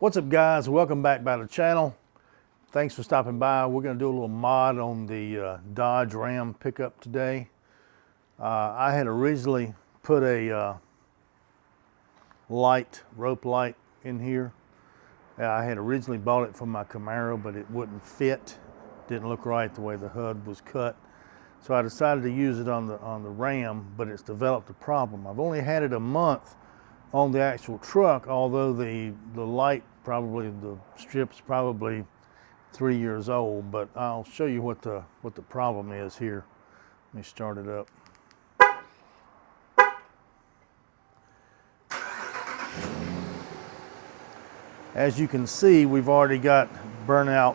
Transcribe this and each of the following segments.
What's up, guys? Welcome back by the channel. Thanks for stopping by. We're going to do a little mod on the Dodge Ram pickup today. I had originally put a rope light in here. I had originally bought it from my Camaro, but it wouldn't fit. Didn't look right the way the HUD was cut. So I decided to use it on the Ram, but it's developed a problem. I've only had it a month on the actual truck, although the light the strip's probably 3 years old, but I'll show you what the problem is here. Let me start it up. As you can see, we've already got burnout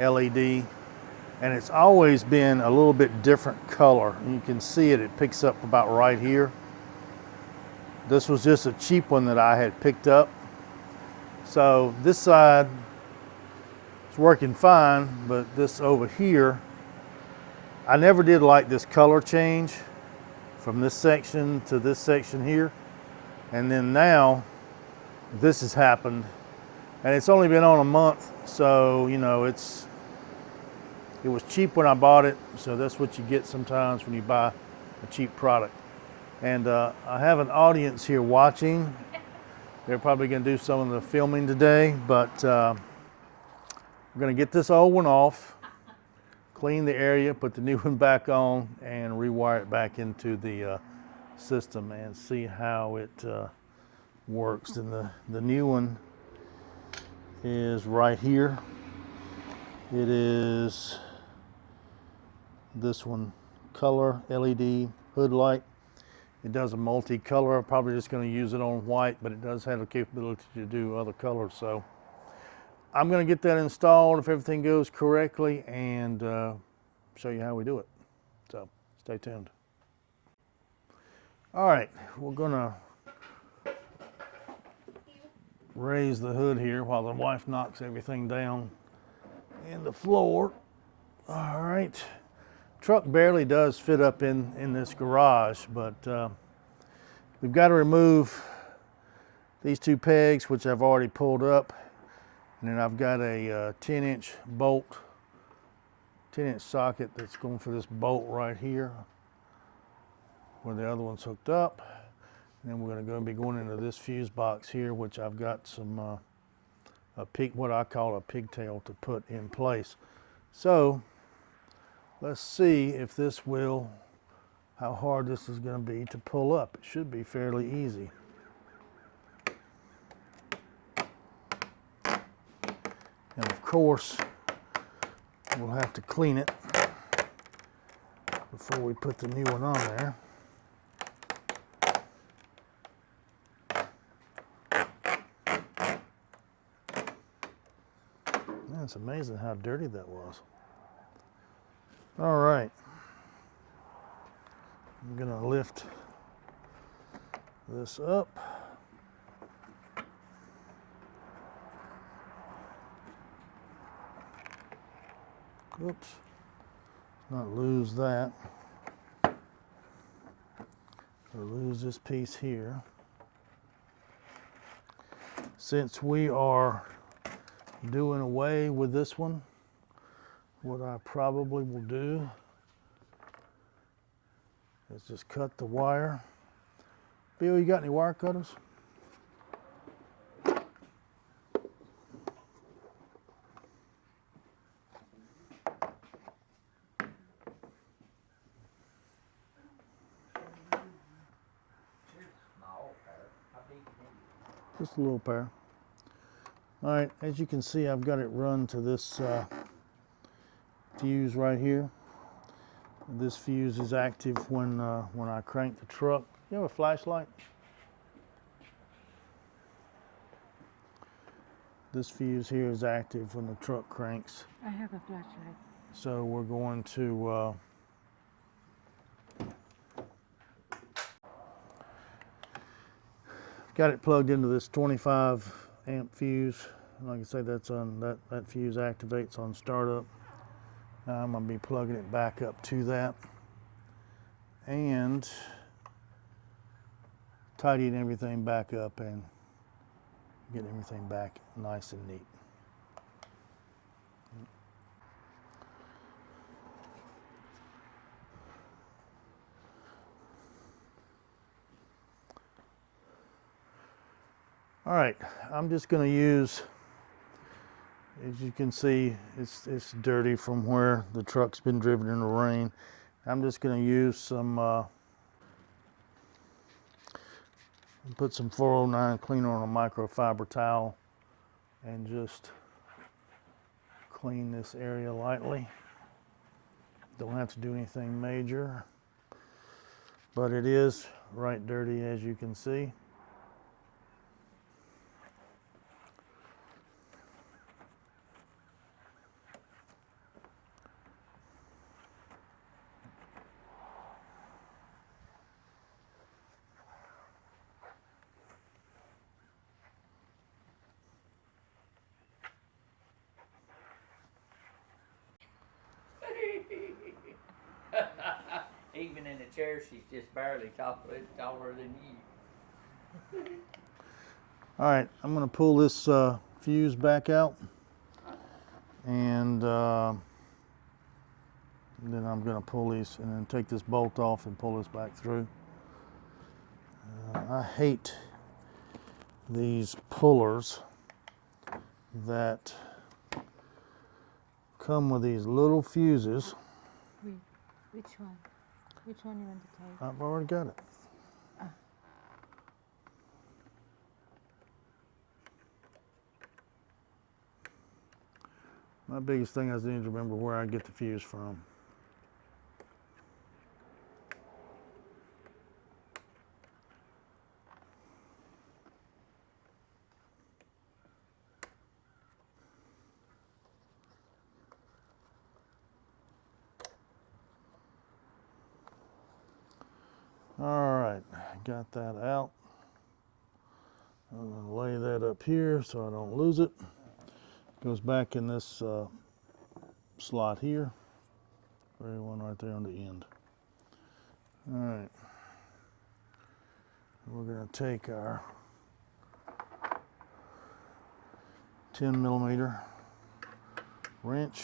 LED, and it's always been a little bit different color. And you can see it picks up about right here. This was just a cheap one that I had picked up. So this side is working fine, but this over here, I never did like this color change from this section to this section here. And then now this has happened, and it's only been on a month. So, you know, it was cheap when I bought it. So that's what you get sometimes when you buy a cheap product. And I have an audience here watching. They're probably going to do some of the filming today, but we're going to get this old one off, clean the area, put the new one back on, and rewire it back into the system and see how it works. And the new one is right here. It is this one, color LED hood light. It does a multi-color. I'm probably just going to use it on white, but it does have the capability to do other colors. So I'm going to get that installed if everything goes correctly and show you how we do it. So stay tuned. All right, we're going to raise the hood here while the wife knocks everything down in the floor. All right. Truck barely does fit up in this garage, but we've got to remove these two pegs, which I've already pulled up, and then I've got a 10-inch bolt, 10-inch socket that's going for this bolt right here where the other one's hooked up. And then we're going to be going into this fuse box here, which I've got some what I call a pigtail to put in place. So let's see if how hard this is going to be to pull up. It should be fairly easy. And of course, we'll have to clean it before we put the new one on there. Man, it's amazing how dirty that was. All right, I'm gonna lift this up. Oops, not lose that, or lose this piece here. Since we are doing away with this one, what I probably will do is just cut the wire. Bill, you got any wire cutters? Just a little pair. All right, as you can see, I've got it run to this fuse right here. This fuse is active when I crank the truck. You have a flashlight? This fuse here is active when the truck cranks. I have a flashlight. So we're going to got it plugged into this 25 amp fuse. Like I say, that's on that fuse activates on startup. Now I'm going to be plugging it back up to that and tidying everything back up and get everything back nice and neat. All right, I'm just going to use, as you can see, it's dirty from where the truck's been driven in the rain. I'm just going to use some, put some 409 cleaner on a microfiber towel and just clean this area lightly. Don't have to do anything major, but it is right dirty, as you can see. Even in the chair, she's just barely taller than you. All right, I'm going to pull this fuse back out, and then I'm going to pull these and then take this bolt off and pull this back through. I hate these pullers that come with these little fuses. Which one? Which one you want to take? I've already got it. My biggest thing is I need to remember where I get the fuse from. All right, got that out. I'm going to lay that up here so I don't lose it. Goes back in this slot here. Very one right there on the end. All right. We're going to take our 10mm wrench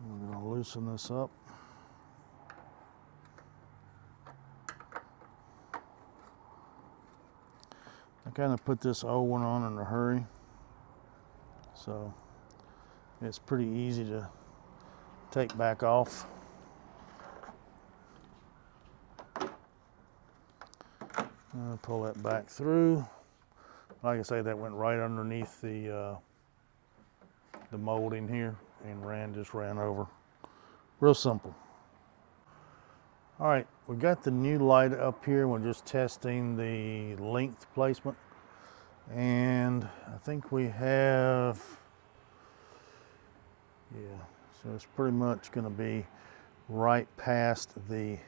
and we're going to loosen this up. I kind of put this old one on in a hurry, so it's pretty easy to take back off. Pull that back through. Like I say, that went right underneath the molding here and just ran over. Real simple. All right, we got the new light up here. We're just testing the length placement. And I think we have, yeah, so it's pretty much gonna be right past the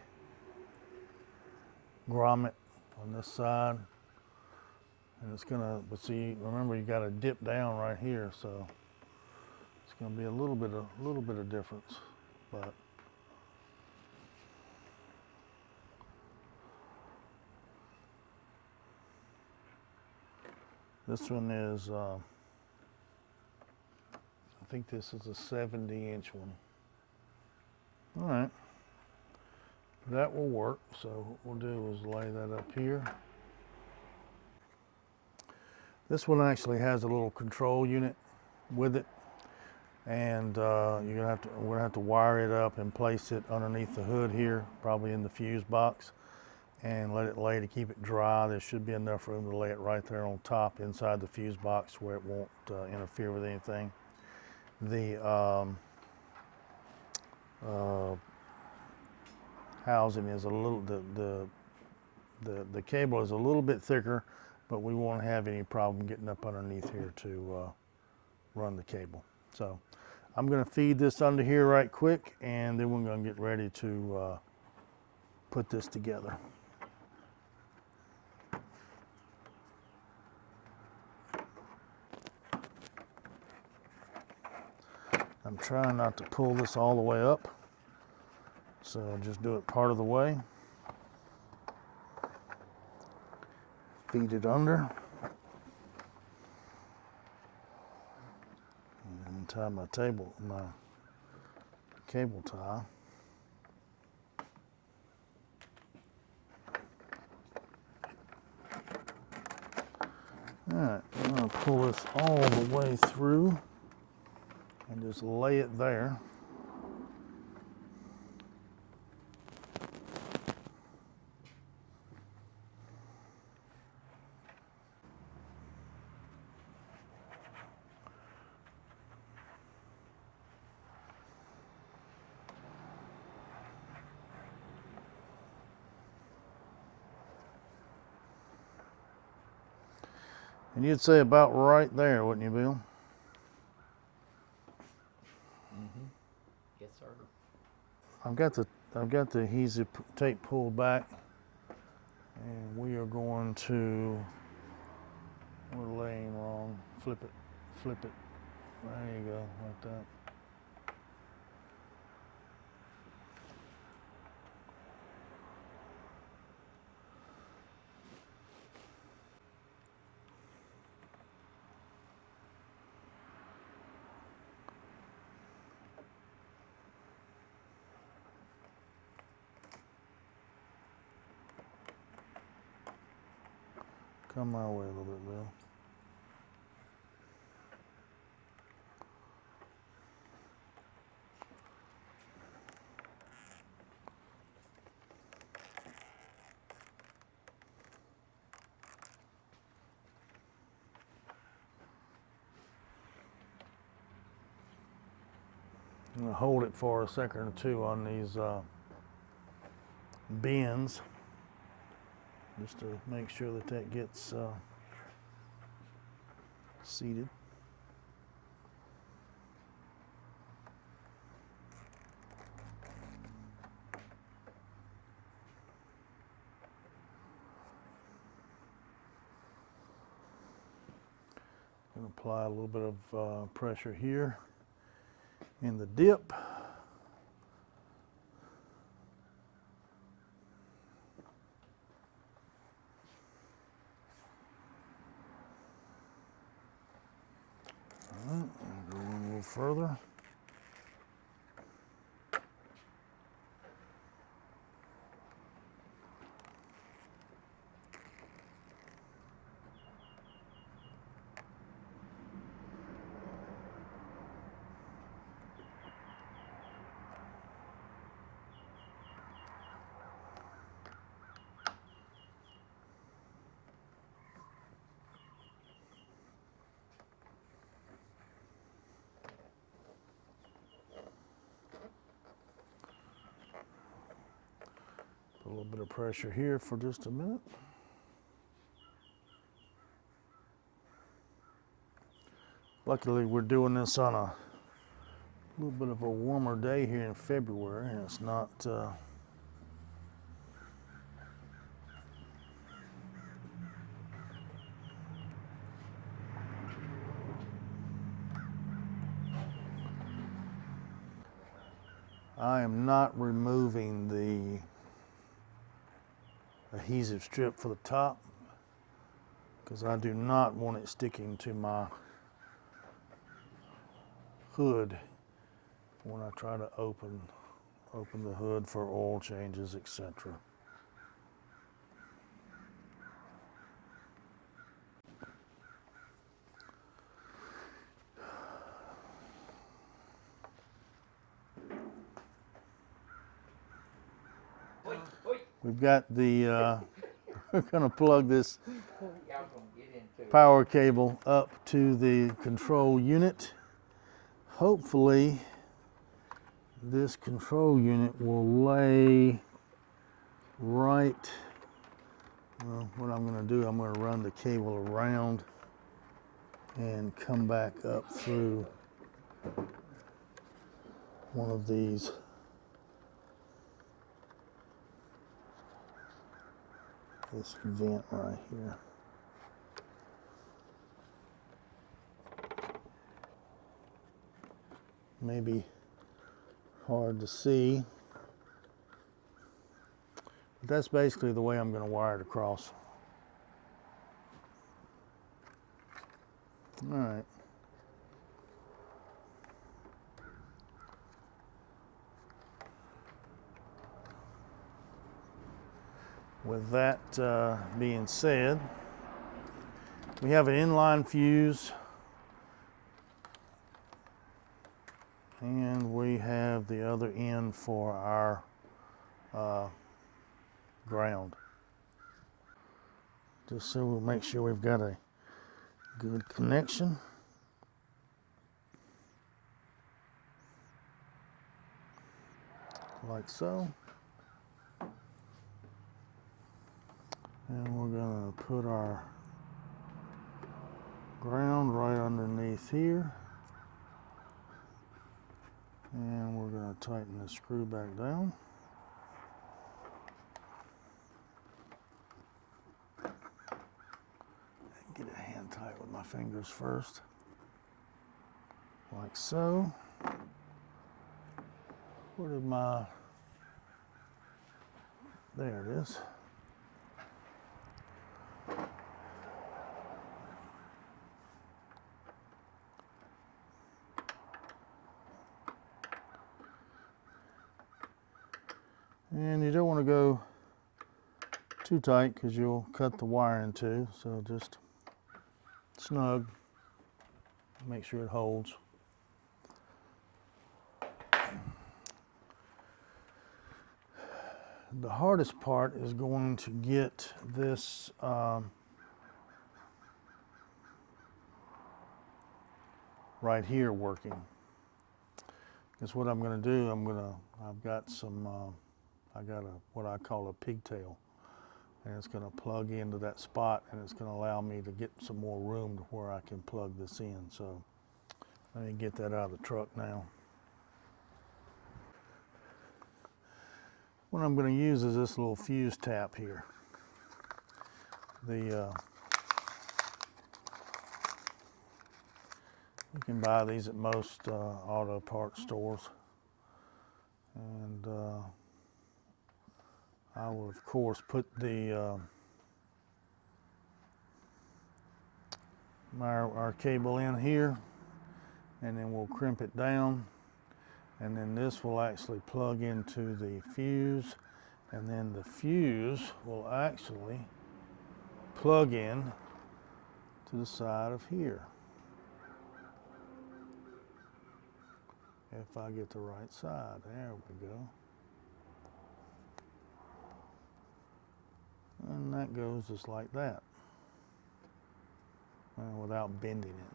grommet on this side. And it's gonna, but see, remember you gotta dip down right here, so it's gonna be a little bit of difference, but this one is, I think this is a 70-inch one. All right, that will work. So what we'll do is lay that up here. This one actually has a little control unit with it, and we're gonna have to wire it up and place it underneath the hood here, probably in the fuse box, and let it lay to keep it dry. There should be enough room to lay it right there on top inside the fuse box where it won't interfere with anything. The housing is a little, the cable is a little bit thicker, but we won't have any problem getting up underneath here to run the cable. So I'm going to feed this under here right quick, and then we're going to get ready to put this together. I'm trying not to pull this all the way up, so just do it part of the way. Feed it under. untie my cable tie. All right, I'm going to pull this all the way through and just lay it there. And you'd say about right there, wouldn't you, Bill? Yes, sir. I've got the adhesive tape pulled back, and we are going to. We're laying wrong. Flip it. There you go, like that. Come my way a little bit, Bill. I'm going to hold it for a second or two on these bends, just to make sure that gets seated. Going to apply a little bit of pressure here in the dip. All right, go a little further. Put a little bit of pressure here for just a minute. Luckily, we're doing this on a little bit of a warmer day here in February, and it's not I am not removing the adhesive strip for the top because I do not want it sticking to my hood when I try to open the hood for oil changes, etc. We've got the we're going to plug this Y'all gonna get into it. power cable up to the control unit. Hopefully this control unit will lay right. Well, what I'm going to do, I'm going to run the cable around and come back up through one of these. This vent right here. Maybe hard to see, but that's basically the way I'm going to wire it across. All right. with that being said, we have an inline fuse and we have the other end for our ground. Just so we'll make sure we've got a good connection. Like so. And we're going to put our ground right underneath here. And we're going to tighten the screw back down. Get it hand tight with my fingers first. Like so. Where did my... There it is. And you don't want to go too tight because you'll cut the wire in two, so just snug, make sure it holds. The hardest part is going to get this right here working. Because what I'm going to do, I've got some, I got what I call a pigtail, and it's going to plug into that spot, and it's going to allow me to get some more room to where I can plug this in. So let me get that out of the truck now. What I'm going to use is this little fuse tap here. You can buy these at most auto parts stores. And I will, of course, put our cable in here, and then we'll crimp it down. And then this will actually plug into the fuse, and then the fuse will actually plug in to the side of here. If I get the right side, there we go. And that goes just like that, without bending it.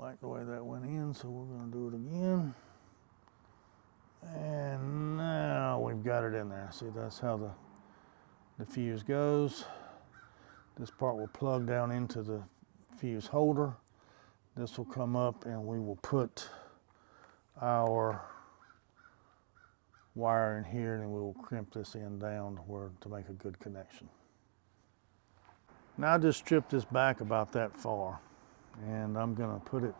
I like the way that went in, so we're going to do it again. And now we've got it in there. See, that's how the fuse goes. This part will plug down into the fuse holder. This will come up, and we will put our wire in here, and then we will crimp this end down to make a good connection. Now I just stripped this back about that far, and I'm going to put it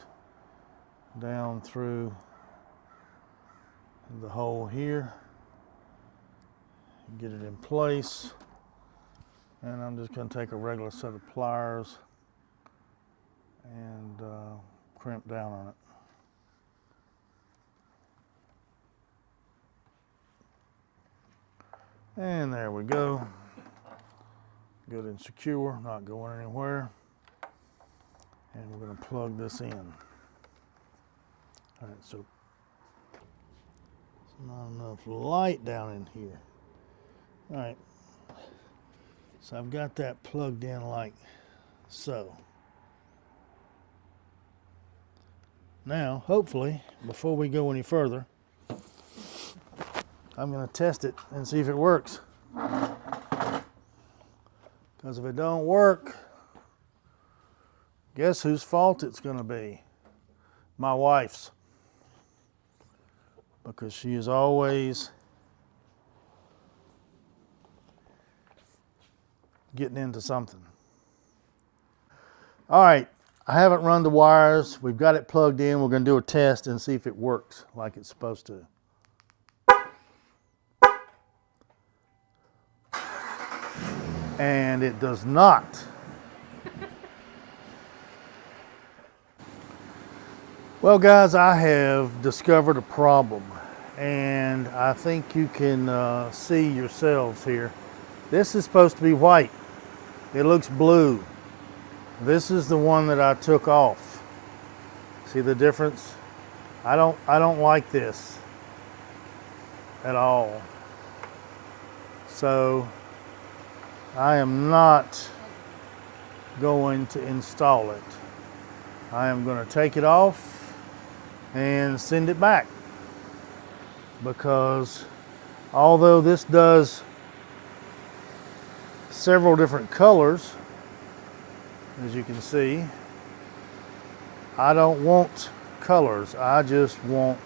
down through the hole here, get it in place, and I'm just going to take a regular set of pliers and crimp down on it. And there we go. Good and secure, not going anywhere. And we're going to plug this in. All right, so there's not enough light down in here. All right, so I've got that plugged in like so. Now, hopefully, before we go any further, I'm going to test it and see if it works. Because if it don't work, guess whose fault it's going to be? My wife's. Because she is always getting into something. All right, I haven't run the wires. We've got it plugged in. We're going to do a test and see if it works like it's supposed to. And it does not. Well, guys, I have discovered a problem, and I think you can see yourselves here. This is supposed to be white. It looks blue. This is the one that I took off. See the difference? I don't like this at all. So I am not going to install it. I am going to take it off and send it back, because although this does several different colors, as you can see, I don't want colors. I just want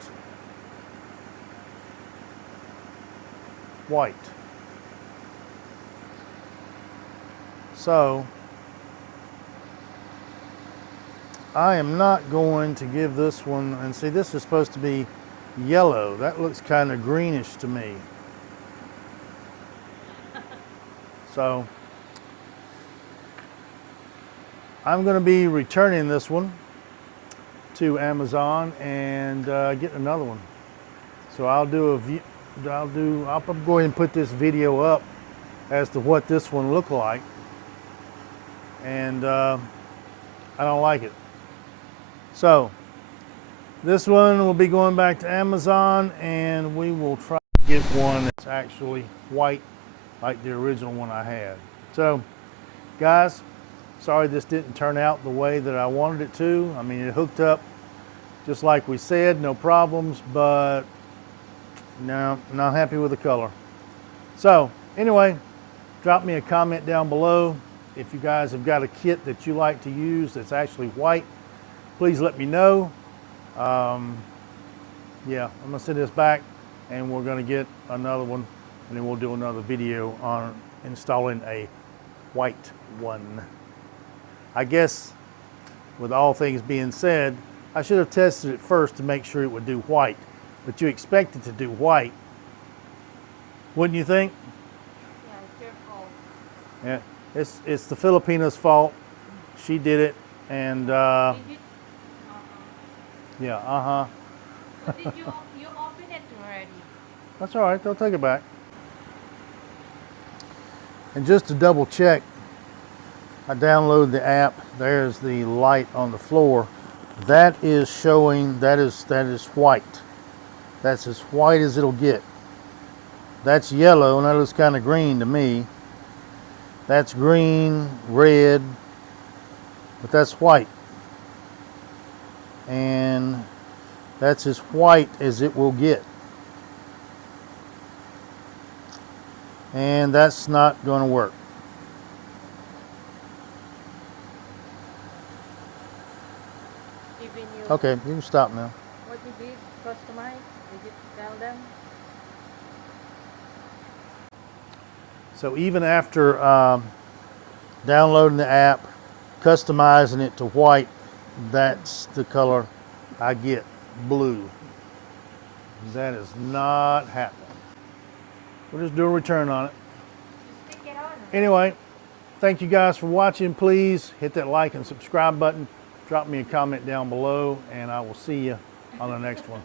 white. So I am not going to give this one, and see, this is supposed to be yellow. That looks kind of greenish to me. So I'm going to be returning this one to Amazon and get another one. So I'll probably go ahead and put this video up as to what this one looked like, and I don't like it. So this one will be going back to Amazon, and we will try to get one that's actually white like the original one I had. So guys, sorry this didn't turn out the way that I wanted it to. I mean, it hooked up just like we said, no problems, but no, not happy with the color. So anyway, drop me a comment down below. If you guys have got a kit that you like to use that's actually white, please let me know. Yeah, I'm gonna send this back, and we're gonna get another one, and then we'll do another video on installing a white one. I guess with all things being said, I should have tested it first to make sure it would do white, but you expect it to do white, wouldn't you think? Yeah, it's your fault. Yeah, it's the Filipina's fault. She did it, and Did you? yeah, But did you open it already? that's all right. They'll take it back. And just to double check, I downloaded the app. There's the light on the floor. That is showing, that is white. That's as white as it'll get. That's yellow, and that looks kind of green to me. That's green, red, but that's white. And that's as white as it will get. And that's not going to work. Even you. Okay, you can stop now. What you did, customize? Did you tell them? So even after downloading the app, customizing it to white, that's the color I get, blue. That is not happening. We'll just do a return on it. Just stick it on. Anyway, thank you guys for watching. Please hit that like and subscribe button. Drop me a comment down below, and I will see you on the next one.